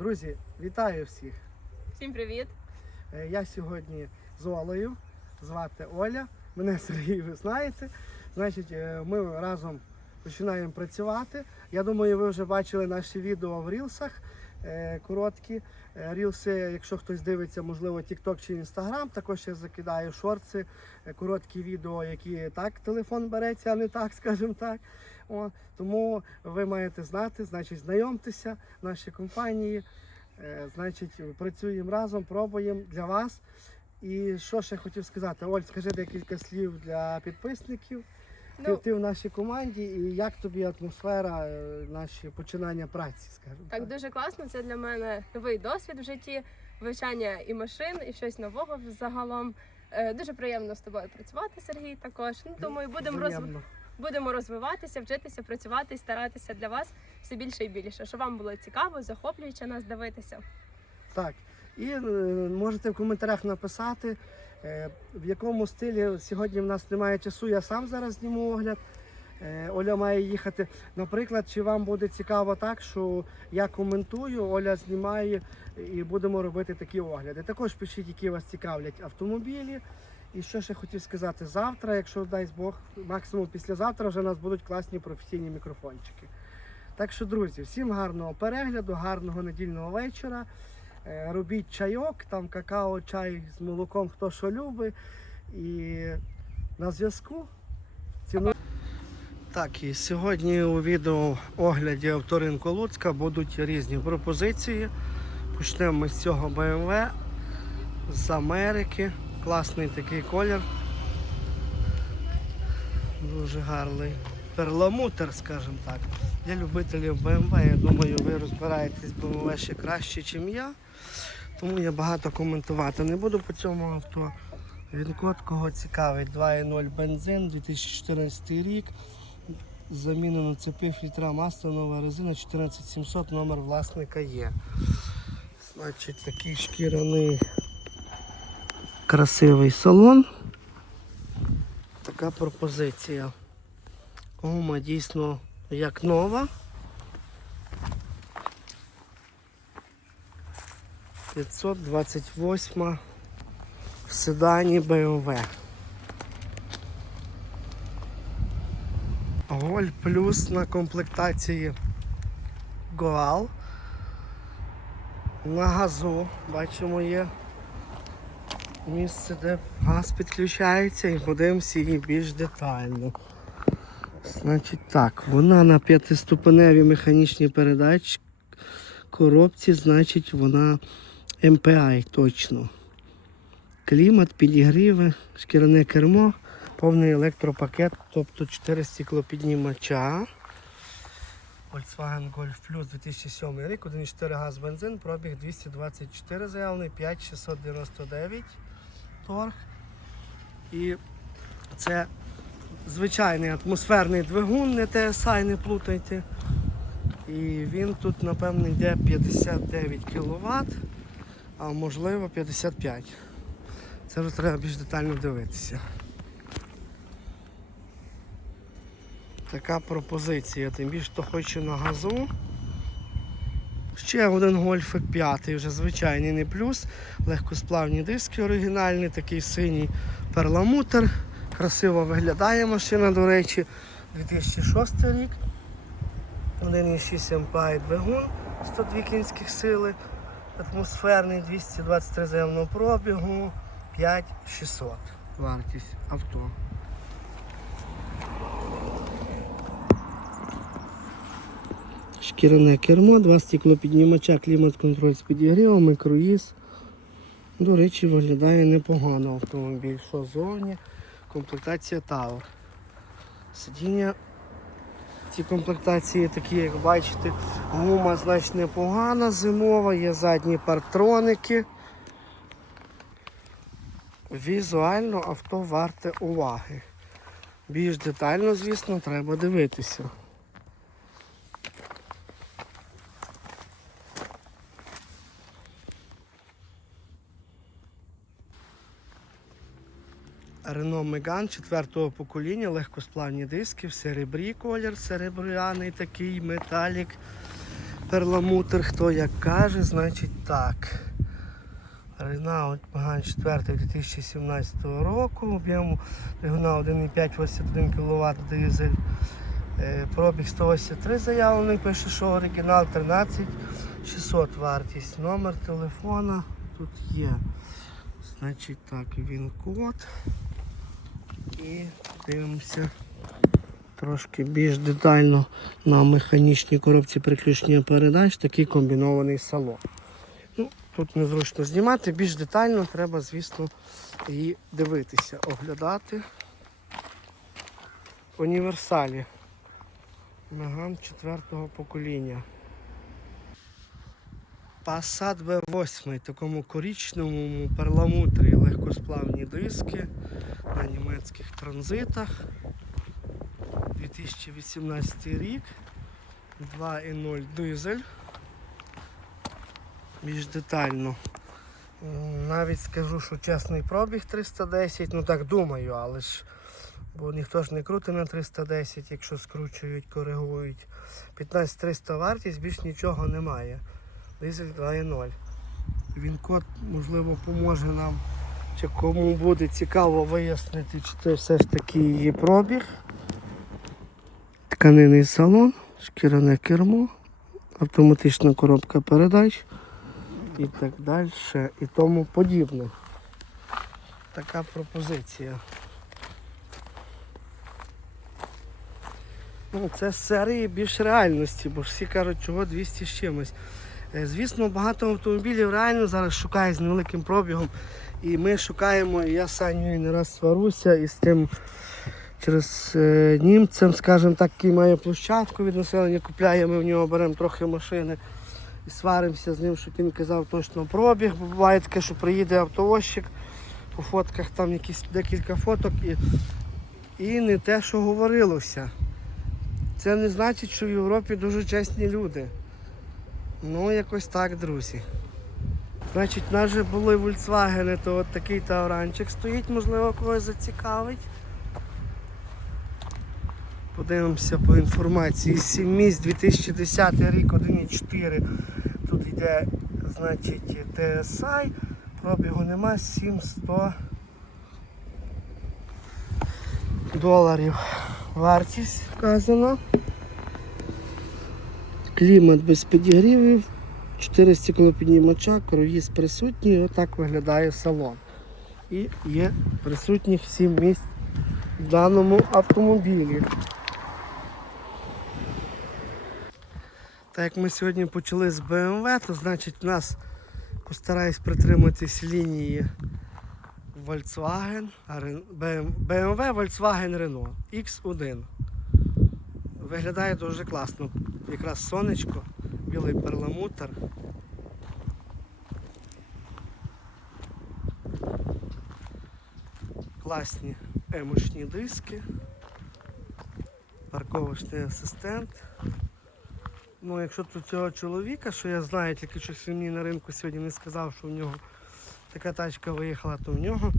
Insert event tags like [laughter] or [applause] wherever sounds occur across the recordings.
Друзі, вітаю всіх! Всім привіт! Е, Я сьогодні з Олею, звати Оля. Мене Сергій, ви знаєте. Значить, е, ми разом починаємо працювати. Я думаю, ви вже бачили наші відео в рілсах е, короткі. Рілси, якщо хтось дивиться, можливо, TikTok чи Instagram, також я закидаю шорти, короткі відео, які так телефон береться, а не так, скажімо так. О, тому ви маєте знати, значить, знайомтеся, наші компанії. Е, Значить, працюємо разом, пробуємо для вас. І що ще хотів сказати? Оль, скажи декілька слів для підписників. Ну, ти в нашій команді, і як тобі атмосфера, е, наші починання праці, скажімо так дуже класно. Це для мене новий досвід в житті, вивчання і машин, і щось нового загалом. Е, Дуже приємно з тобою працювати, Сергій. Також ну думаю, будемо розв... Будемо розвиватися, вчитися, працювати і старатися для вас все більше і більше, щоб вам було цікаво, захоплююче нас дивитися. Так. І е, можете в коментарях написати, е, в якому стилі сьогодні в нас немає часу. Я сам зараз зніму огляд. Е, Оля має їхати. Наприклад, чи вам буде цікаво так, що я коментую, Оля знімає і будемо робити такі огляди. Також пишіть, які вас цікавлять автомобілі. І що ще хотів сказати, завтра, якщо дасть Бог, максимум післязавтра вже у нас будуть класні професійні мікрофончики. Так що, друзі, всім гарного перегляду, гарного недільного вечора. Е, Робіть чайок, там какао, чай з молоком, хто що любить. І на зв'язку. Ціну... Так, і сьогодні у відео огляді авторинку Луцька будуть різні пропозиції. Почнемо ми з цього BMW з Америки. Класний такий колір. Дуже гарний. Перламутр, скажімо так. Для любителів BMW, я думаю, ви розбираєтесь BMW ще краще, ніж я. Тому я багато коментувати не буду по цьому авто. Він код кого цікавий. 2.0 бензин, 2014 рік. Замінено цепи фільтра масла, нова резина 14700, номер власника є. Значить, такий шкіряний красивий салон. Така пропозиція. Гума дійсно як нова. 528 в седані BMW. Голь плюс на комплектації Гоал. На газу бачимо є місце, де газ підключається і подивимося її більш детально. Значить так, вона на п'ятиступеневій механічній передачі коробці, значить вона MPI точно. Клімат, підігріви, шкіряне кермо, повний електропакет, тобто 4 стеклопіднімача. Volkswagen Golf Plus 2007 рік, 1,4 газ бензин, пробіг 224 заявлений, 5699 торг. І це звичайний атмосферний двигун, не TSI, не плутайте. І він тут, напевно, йде 59 кВт, а можливо 55. Це вже треба більш детально дивитися. Така пропозиція, тим більше хто хоче на газу. Ще один гольфик п'ятий, вже звичайний не плюс. Легкосплавні диски оригінальні, такий синій перламутр. Красиво виглядає машина, до речі, 2006 рік. 1,6 MPI двигун, 102 кінських сили, атмосферний 223 заявного пробігу, 5600 вартість авто. Шкіряне кермо, два стеклопіднімача, клімат-контроль з підігрівами, круїз. До речі, виглядає непогано автомобіль. Що ззовні? Комплектація Tower. Сидіння ці комплектації такі, як бачите, гума значить непогана зимова, є задні парктроники. Візуально авто варте уваги. Більш детально, звісно, треба дивитися. Renault Megane четвертого покоління, легкосплавні диски, в серебрі колір, серебряний такий металік. перламутр, хто як каже, значить так. Renault Megane 4 2017 року, об'єму двигуна 1,5 81 кВт дизель. Е, Пробіг 183 заявлений, пише, що оригінал 13 600 вартість. Номер телефона тут є. Значить так, він код. І дивимося трошки більш детально на механічній коробці приключення передач, такий комбінований салон. Ну, тут незручно знімати, більш детально треба, звісно, її дивитися, оглядати. Універсалі. Меган четвертого покоління. Passat B8, такому коричневому перламутрі, легкосплавні диски на німецьких транзитах. 2018 рік. 2.0 дизель. Більш детально. Навіть скажу, що чесний пробіг 310, ну так думаю, але ж бо ніхто ж не крутить на 310, якщо скручують, коригують. 15300 вартість, більш нічого немає. Дизель 2.0. Він код, можливо, поможе нам, чи кому буде цікаво вияснити, чи це все ж таки її пробіг. Тканинний салон, шкіряне кермо, автоматична коробка передач і так далі, і тому подібне. Така пропозиція. Ну, це з серії більш реальності, бо ж всі кажуть, чого 200 з чимось. Е, Звісно, багато автомобілів реально зараз шукають з невеликим пробігом. І ми шукаємо, і я з не раз сваруся і з тим через е, німцем, скажімо так, який має площадку від населення, купляє, ми в нього беремо трохи машини і сваримося з ним, щоб він казав точно пробіг. Бо буває таке, що приїде автовозчик, по фотках там якісь декілька фоток і, і не те, що говорилося. Це не значить, що в Європі дуже чесні люди. Ну, якось так, друзі. Значить, в нас же були Volkswagen, то от такий тавранчик стоїть, можливо, когось зацікавить. Подивимося по інформації. 7 місць 2010 рік 1,4. Тут йде, значить, TSI. Пробігу нема 700 доларів. Вартість вказана. Клімат без підігрівів, 4 стеклопіднімача, круїз присутній, отак виглядає салон. І є присутніх 7 місць в даному автомобілі. Так як ми сьогодні почали з BMW, то значить у нас постараюсь притриматись лінії Volkswagen, BMW, Volkswagen Renault X1. Виглядає дуже класно. Якраз сонечко, білий перламутр. Класні емочні диски. Парковочний асистент. Ну, якщо тут цього чоловіка, що я знаю, тільки щось він мені на ринку сьогодні не сказав, що в нього така тачка виїхала, то в нього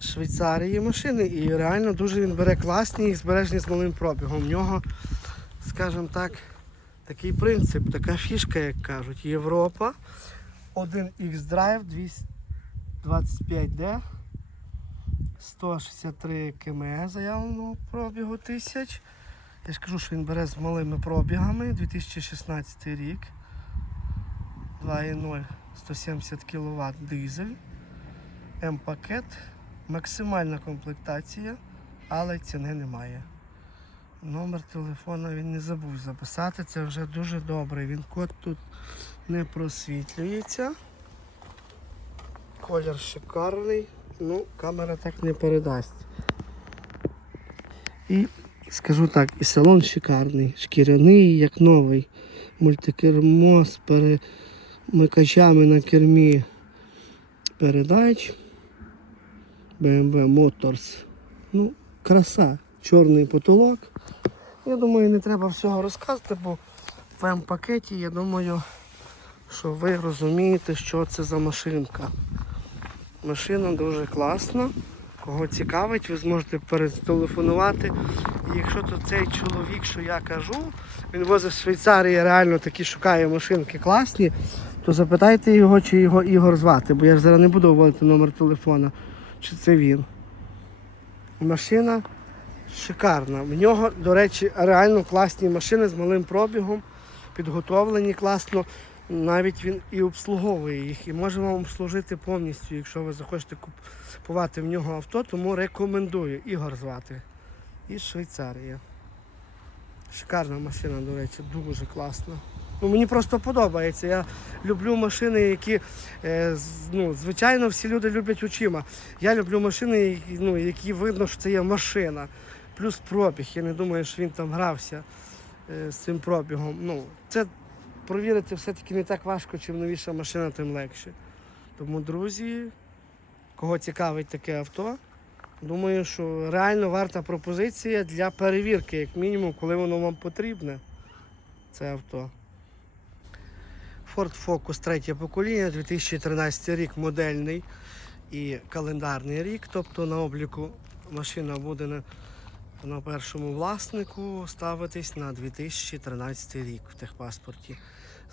Швейцарії машини і реально дуже він бере класні і збережені з малим пробігом. В нього, скажімо так, такий принцип, така фішка, як кажуть, Європа, 1X Drive 225D, 163 км заявленого пробігу тисяч. Я ж кажу, що він бере з малими пробігами 2016 рік. 2.0 170 кВт дизель. М-пакет. Максимальна комплектація, але ціни немає. Номер телефона він не забув записати, це вже дуже добре. Він код тут не просвітлюється. Колір шикарний, ну, камера так не передасть. І скажу так, і салон шикарний, шкіряний, як новий. Мультикермо з перемикачами на кермі передач. BMW Motors. Ну, краса, чорний потолок. Я думаю, не треба всього розказувати, бо в М-пакеті, я думаю, що ви розумієте, що це за машинка. Машина дуже класна, Кого цікавить, ви зможете перетелефонувати. І якщо то цей чоловік, що я кажу, він возить з Швейцарії, реально такі шукає машинки класні, то запитайте його, чи його Ігор звати, бо я ж зараз не буду вводити номер телефона, чи це він. Машина шикарна. В нього, до речі, реально класні машини з малим пробігом, підготовлені класно. Навіть він і обслуговує їх, і може вам обслужити повністю, якщо ви захочете купувати в нього авто, тому рекомендую. Ігор звати. Із Швейцарії. Шикарна машина, до речі, дуже класна. Ну, мені просто подобається. Я люблю машини, які, е, ну, звичайно, всі люди люблять очима. Я люблю машини, які, ну, які видно, що це є машина. Плюс пробіг. Я не думаю, що він там грався е, з цим пробігом. Ну, це провірити все-таки не так важко, чим новіша машина, тим легше. Тому, друзі, кого цікавить таке авто, думаю, що реально варта пропозиція для перевірки, як мінімум, коли воно вам потрібне. Це авто. Ford Focus третє покоління, 2013 рік модельний і календарний рік. Тобто на обліку машина буде на, на першому власнику ставитись на 2013 рік в техпаспорті.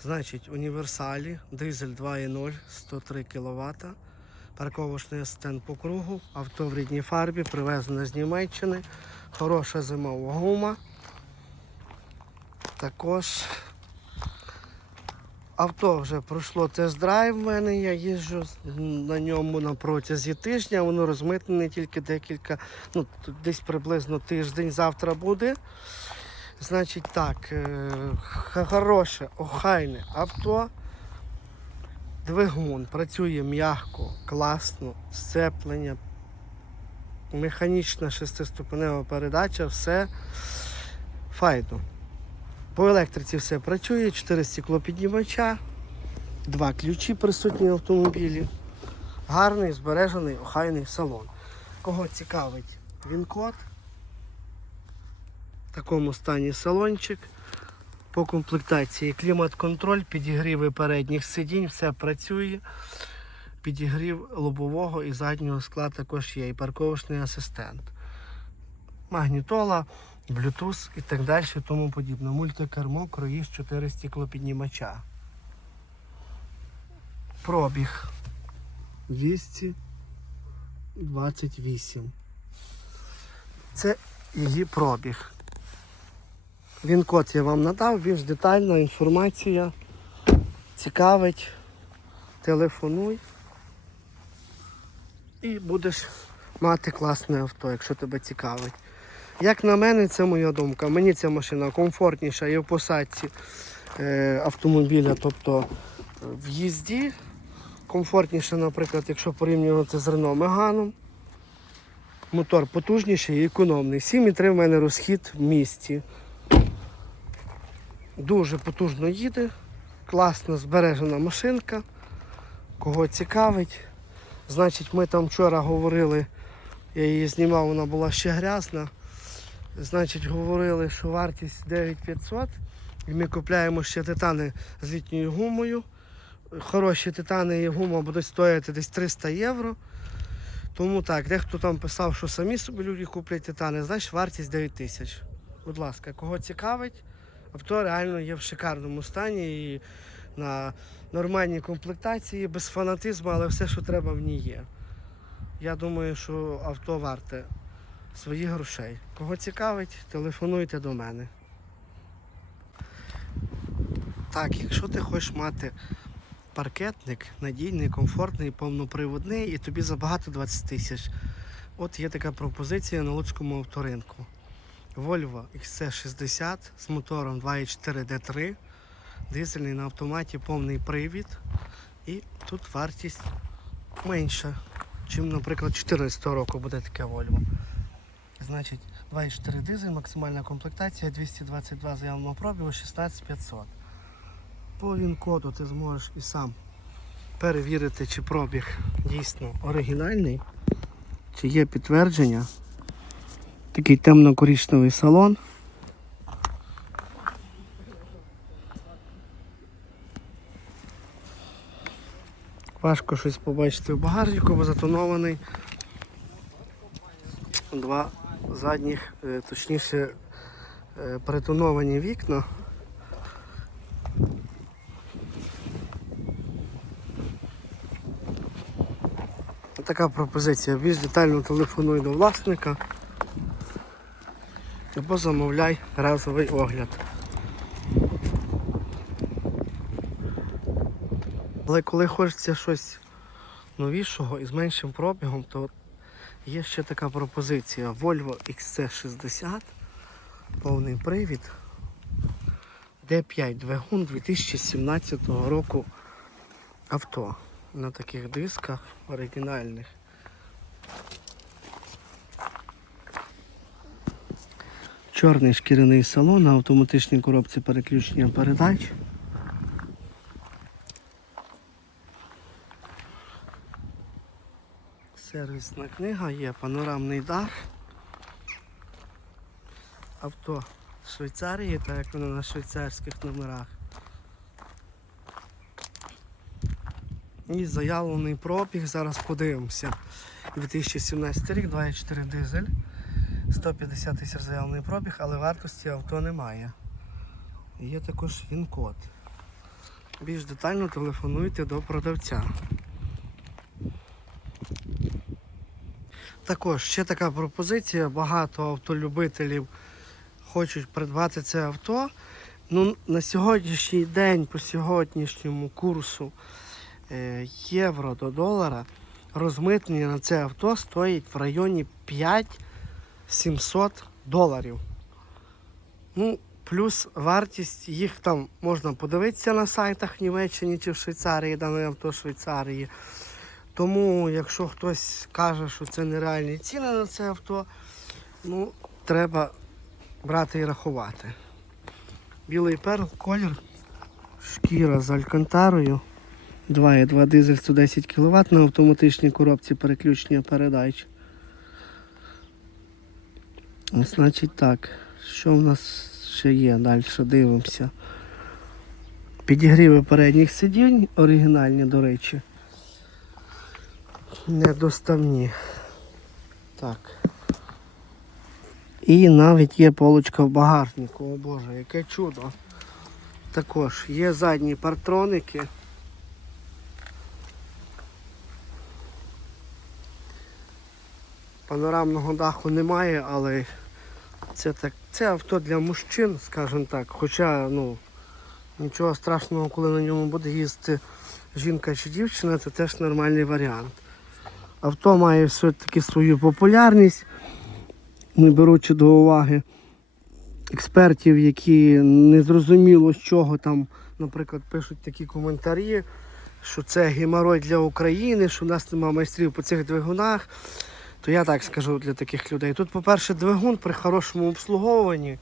Значить, універсалі, дизель 2.0, 103 кВт, парковочний асистент по кругу, авто в рідній фарбі, привезене з Німеччини, хороша зимова гума. Також авто вже пройшло тест-драйв в мене. Я їжджу на ньому на протязі тижня. Воно розмитнене тільки декілька, ну десь приблизно тиждень завтра буде. Значить так, е, хороше, охайне авто. Двигун працює м'яко, класно, сцеплення, механічна шестиступенева передача, все файно. По електриці все працює, 4 стеклопіднімача, два ключі присутні в автомобілі. Гарний, збережений, охайний салон. Кого цікавить він код? В такому стані салончик. По комплектації клімат-контроль, підігріви передніх сидінь, все працює. Підігрів лобового і заднього скла також є, і парковочний асистент. Магнітола, Bluetooth і так далі, тому подібне. Мультикермо, круїз 4 стеклопіднімача. Пробіг 228. Це її пробіг. Він код я вам надав, більш детальна інформація. Цікавить. Телефонуй. І будеш мати класне авто, якщо тебе цікавить. Як на мене, це моя думка. Мені ця машина комфортніша і в посадці е, автомобіля, тобто е, в їзді. Комфортніше, наприклад, якщо порівнювати з Renault Megane. Мотор потужніший і економний. 7,3 в мене розхід в місті. Дуже потужно їде, класно збережена машинка. Кого цікавить. Значить, ми там вчора говорили, я її знімав, вона була ще грязна. Значить, говорили, що вартість 9500. І ми купляємо ще титани з літньою гумою. Хороші титани і гума будуть стояти десь 300 євро. Тому так, дехто там писав, що самі собі люди куплять титани, значить вартість 9 тисяч. Будь ласка, кого цікавить, авто реально є в шикарному стані і на нормальній комплектації, без фанатизму, але все, що треба в ній є. Я думаю, що авто варте своїх грошей. Кого цікавить, телефонуйте до мене. Так, якщо ти хочеш мати паркетник надійний, комфортний, повноприводний і тобі забагато 20 тисяч. От є така пропозиція на Луцькому авторинку. Volvo XC60 з мотором 2.4 D3, дизельний на автоматі, повний привід. І тут вартість менша, ніж, наприклад, 2014 року буде таке Volvo. Значить, 2.4 дизель, максимальна комплектація, 222 заявного пробігу, 16500. По він-коду ти зможеш і сам перевірити, чи пробіг дійсно оригінальний, чи є підтвердження. Такий темно-коричневий салон. Важко щось побачити в багажнику, бо затонований. два задніх, е, точніше, е, перетоновані вікна. Така пропозиція. Більш детально телефонуй до власника або замовляй разовий огляд. Але коли хочеться щось новішого і з меншим пробігом, то є ще така пропозиція. Volvo XC60, повний привід, D5 двигун 2017 року авто на таких дисках оригінальних. Чорний шкіряний салон на автоматичній коробці переключення передач. Сервісна книга є, панорамний дах. Авто з Швейцарії, так як воно на швейцарських номерах. І заявлений пробіг, зараз подивимося. 2017 рік, 2,4 дизель, 150 тисяч заявлений пробіг, але вартості авто немає. Є також він-код. Більш детально телефонуйте до продавця. Також ще така пропозиція. Багато автолюбителів хочуть придбати це авто. Ну, на сьогоднішній день, по сьогоднішньому курсу е, євро до долара, розмитнення на це авто стоїть в районі 5-700 доларів. Ну, плюс вартість їх там можна подивитися на сайтах в Німеччині чи в Швейцарії, дане авто Швейцарії. Тому, якщо хтось каже, що це нереальні ціни на це авто, ну, треба брати і рахувати. Білий перл, колір, шкіра з алькантарою. 2,2 дизель 110 кВт на автоматичній коробці переключення передач. Значить так, що в нас ще є? Далі дивимося. Підігріви передніх сидінь, оригінальні, до речі недоставні. Так. І навіть є полочка в багажнику. О Боже, яке чудо. Також є задні партроники. Панорамного даху немає, але це так. Це авто для мужчин, скажімо так. Хоча, ну, нічого страшного, коли на ньому буде їздити жінка чи дівчина, це теж нормальний варіант. Авто має все-таки свою популярність, не беручи до уваги експертів, які не зрозуміло з чого там, наприклад, пишуть такі коментарі, що це геморой для України, що в нас немає майстрів по цих двигунах. То я так скажу для таких людей. Тут, по-перше, двигун при хорошому обслуговуванні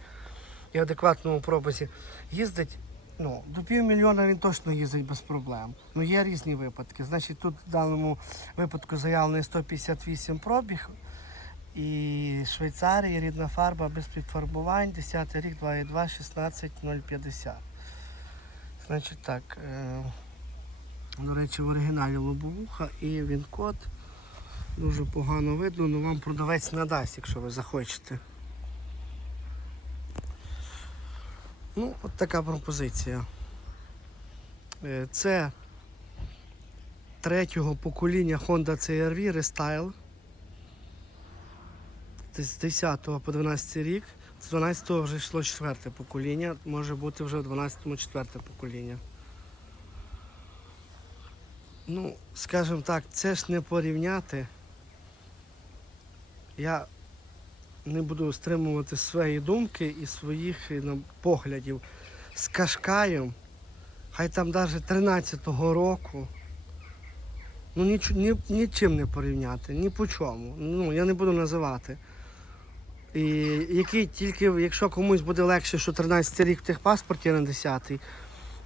і адекватному пробузі їздить Ну, до півмільйона він точно їздить без проблем. Ну є різні випадки. Значить, тут в даному випадку заявлений 158 пробіг. І Швейцарії рідна фарба без підфарбувань, 10 рік, 2,2, 16, 0,50. Значить так. Е, до речі, в оригіналі лобовуха і він код. Дуже погано видно, але вам продавець надасть, якщо ви захочете. Ну, от така пропозиція. Е, Це третього покоління Honda CR-V Restyle. З 10 по 12 рік. З 12 вже йшло четверте покоління, може бути вже в 12-му четверте покоління. Ну, скажімо так, це ж не порівняти. Я не буду стримувати свої думки і своїх ну, поглядів з Кашкаєм, хай там навіть 13-го року. Ну ніч, ні, нічим не порівняти, ні по чому. Ну, я не буду називати. І який тільки, якщо комусь буде легше, що 13 рік в техпаспорті на 10-й,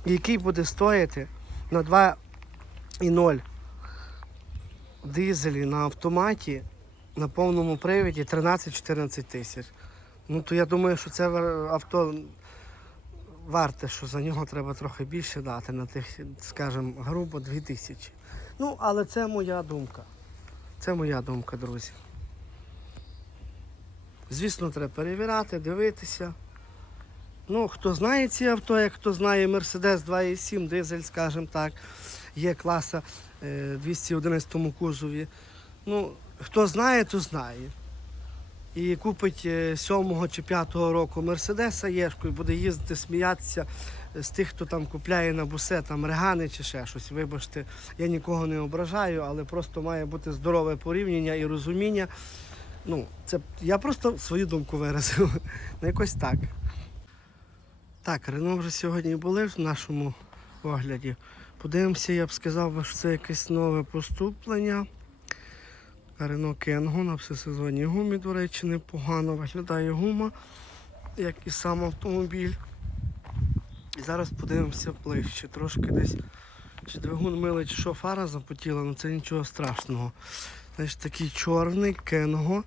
який буде стояти на 2,0 дизелі на автоматі на повному привіді 13-14 тисяч. Ну то я думаю, що це авто варте, що за нього треба трохи більше дати на тих, скажімо, грубо 2 тисячі. Ну, але це моя думка. Це моя думка, друзі. Звісно, треба перевіряти, дивитися. Ну, хто знає ці авто, як хто знає Mercedes 2.7 дизель, скажімо так, є класа е, 211 кузові. Ну, хто знає, то знає. І купить е, 7 чи 5 року Мерседеса Єшку і буде їздити, сміятися з тих, хто там купляє на бусе там регани чи ще щось. Вибачте, я нікого не ображаю, але просто має бути здорове порівняння і розуміння. Ну, це я просто свою думку виразив. [laughs] Ну, якось так. Так, Рено вже сьогодні були в нашому огляді. Подивимося, я б сказав, що це якесь нове поступлення. Рено Кенго на всесезонній гумі, до речі, непогано виглядає гума, як і сам автомобіль. І зараз подивимося ближче. Трошки десь чи двигун милий, чи що фара запотіла, але це нічого страшного. Значить, такий чорний Кенго.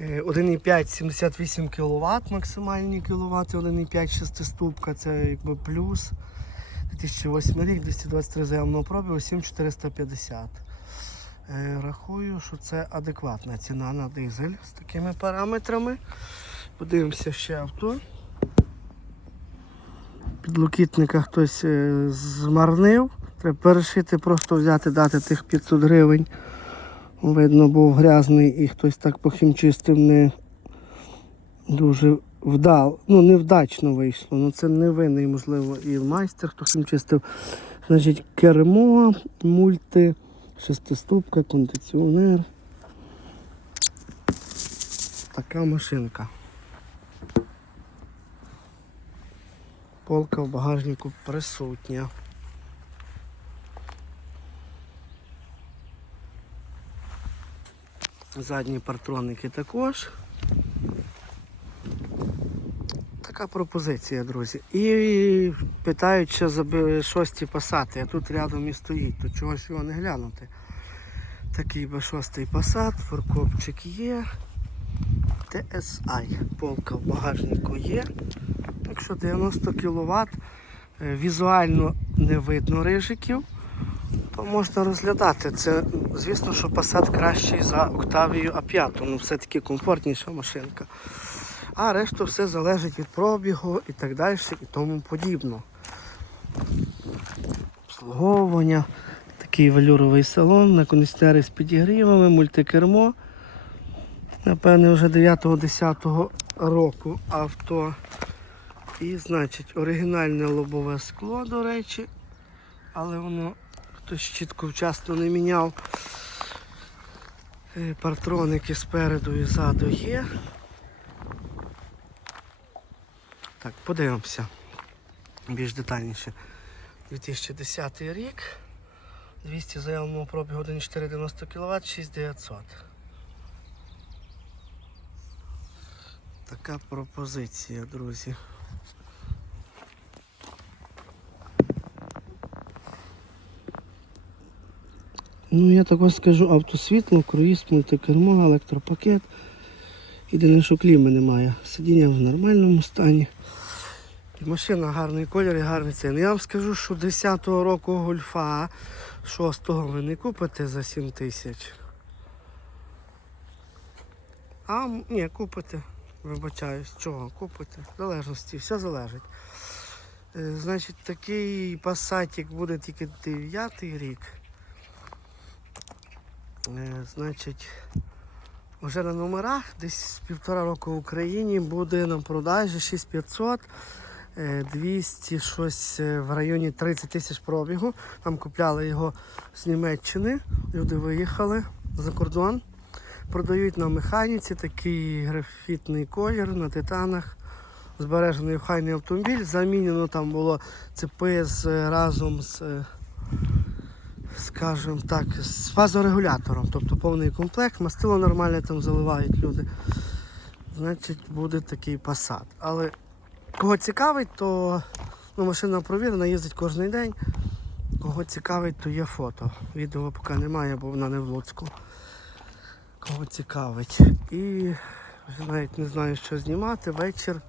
Е, 1,5 78 кВт, максимальні кВт, 1,5 шестиступка, це якби плюс. 2008 рік, 223 заявного пробігу, 7450. Е, Рахую, що це адекватна ціна на дизель з такими параметрами. Подивимося ще авто. Підлокітника хтось е, змарнив. Треба перешити, просто взяти, дати тих 500 гривень. Видно, був грязний і хтось так похімчистив не дуже вдал. Ну, невдачно вийшло. Ну це не винний, можливо, і майстер, хто хімчистив. Значить, кермо, мульти, шестиступка, кондиціонер. Така машинка. Полка в багажнику присутня. Задні партроники також. Така пропозиція, друзі. І питають, що за шості пасати, а тут рядом і стоїть, то чогось його не глянути. Такий Б6 пасат, форкопчик є. TSI. Полка в багажнику є. Так що 90 кВт. Візуально не видно рижиків то можна розглядати. Це, звісно, що Passat кращий за Octavia A5, ну все-таки комфортніша машинка. А решта все залежить від пробігу і так далі, і тому подібно. Обслуговування, такий велюровий салон, на кондиціонері з підігрівами, мультикермо. Напевне, вже 9-10 року авто. І, значить, оригінальне лобове скло, до речі, але воно хтось чітко вчасно не міняв. Е, Партроники спереду і ззаду є. Так, подивимося більш детальніше. 2010 рік. 200 заявленого пробігу 1,490 кВт, 6900. Така пропозиція, друзі. Ну, я також скажу автосвітло, круїз, мультикермо, електропакет. Єдине, що кліми немає. Сидіння в нормальному стані. І машина гарний колір і гарний цін. Я вам скажу, що 10-го року гольфа 6-го ви не купите за 7 тисяч. А, ні, купите. Вибачаюсь, чого? Купите. В залежності, все залежить. Е, Значить, такий пасатик буде тільки 9 рік. Е, Значить, вже на номерах десь з півтора року в Україні буде на продажі 6500, е, 200 щось е, в районі 30 тисяч пробігу. Там купляли його з Німеччини. Люди виїхали за кордон. Продають на механіці такий графітний колір на титанах. Збережений охайний автомобіль. Замінено там було цепи з, разом з. Скажімо так, з фазорегулятором, тобто повний комплект, мастило нормальне там заливають люди. Значить, буде такий посад. Але кого цікавить, то ну, машина провірена, їздить кожен день. Кого цікавить, то є фото. Відео поки немає, бо вона не в Луцьку. Кого цікавить. І вже навіть не знаю, що знімати. Вечір.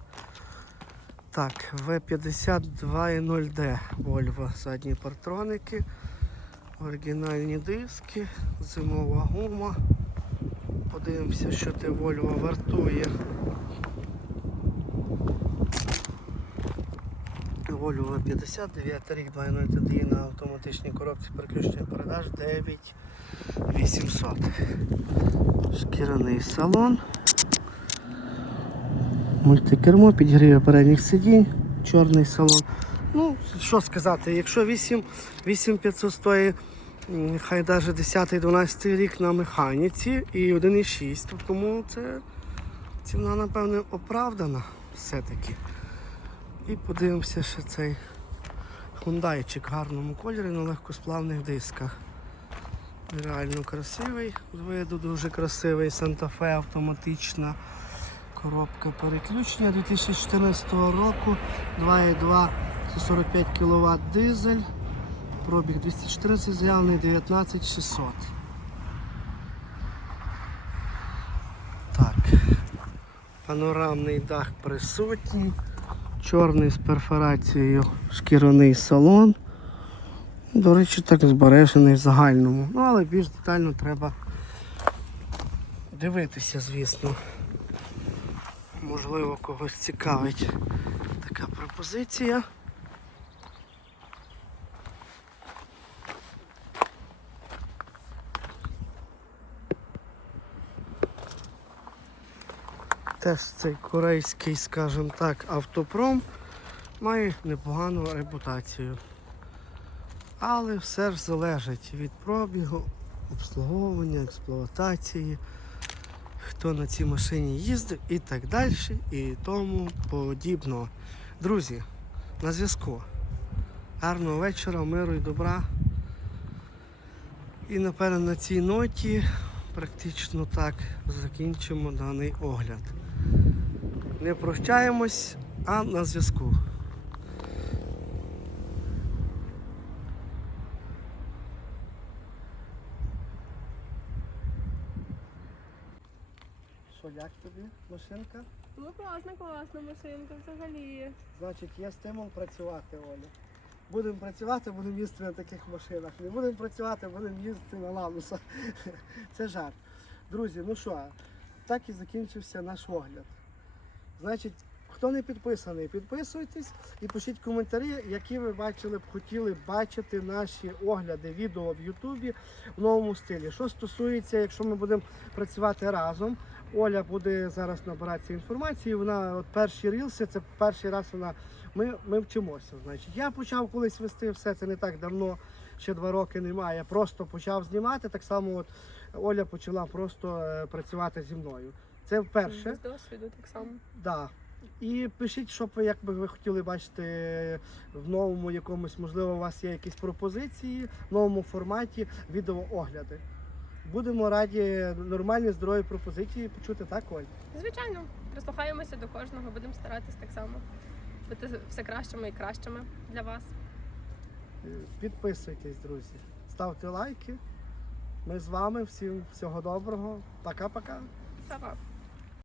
Так, В52.0D Volvo задні партроники. Оригінальні диски, зимова гума. подивимося, що ти Volvo вартує. Volvo 59 рік 2.0 TDI на автоматичній коробці переключення передач 9800. Шкіряний салон. Мультикермо, підігріве передніх сидінь, чорний салон. Що сказати, якщо 8, 8500 стоїть, хай навіть 10-12 рік на механіці і 1,6, то тому це ціна, напевне, оправдана все-таки. І подивимося ще цей хундайчик в гарному кольорі на легкосплавних дисках. Реально красивий, з виду дуже красивий Fe автоматична коробка переключення 2014 року 2,2 145 кВт дизель. Пробіг 214 заявлений 19600. Так. Панорамний дах присутній. Чорний з перфорацією шкіряний салон. До речі, так збережений в загальному. Ну, але більш детально треба дивитися, звісно. Можливо, когось цікавить така пропозиція. Теж цей корейський, скажімо так, автопром має непогану репутацію. Але все ж залежить від пробігу, обслуговування, експлуатації, хто на цій машині їздив і так далі, і тому подібного. Друзі, на зв'язку. Гарного вечора, миру і добра. І напевно на цій ноті практично так закінчимо даний огляд. Не прощаємось, а на зв'язку. Що, як тобі машинка? Ну класна, класна машинка взагалі. Значить, є стимул працювати, Оля. Будемо працювати, будемо їздити на таких машинах. Не будемо працювати, будемо їздити на ланусах. [laughs] Це жарт. Друзі, ну що, так і закінчився наш огляд. Значить, хто не підписаний, підписуйтесь і пишіть коментарі, які ви бачили б хотіли бачити наші огляди відео в Ютубі в новому стилі. Що стосується, якщо ми будемо працювати разом, Оля буде зараз набиратися інформації. Вона от перші рілси, це перший раз вона. Ми, ми вчимося. Значить, я почав колись вести все це не так давно, ще два роки немає. Я просто почав знімати. Так само, от Оля почала просто е, працювати зі мною. Це вперше. З досвіду так само. Да. І пишіть, що ви, як би ви хотіли бачити в новому якомусь, можливо, у вас є якісь пропозиції в новому форматі відеоогляди. Будемо раді нормальні здорові пропозиції почути, так, Оль? Звичайно, прислухаємося до кожного, будемо старатись так само. Бути все кращими і кращими для вас. Е, Підписуйтесь, друзі. Ставте лайки. Ми з вами. Всім всього доброго. Пока-пока. Па-па.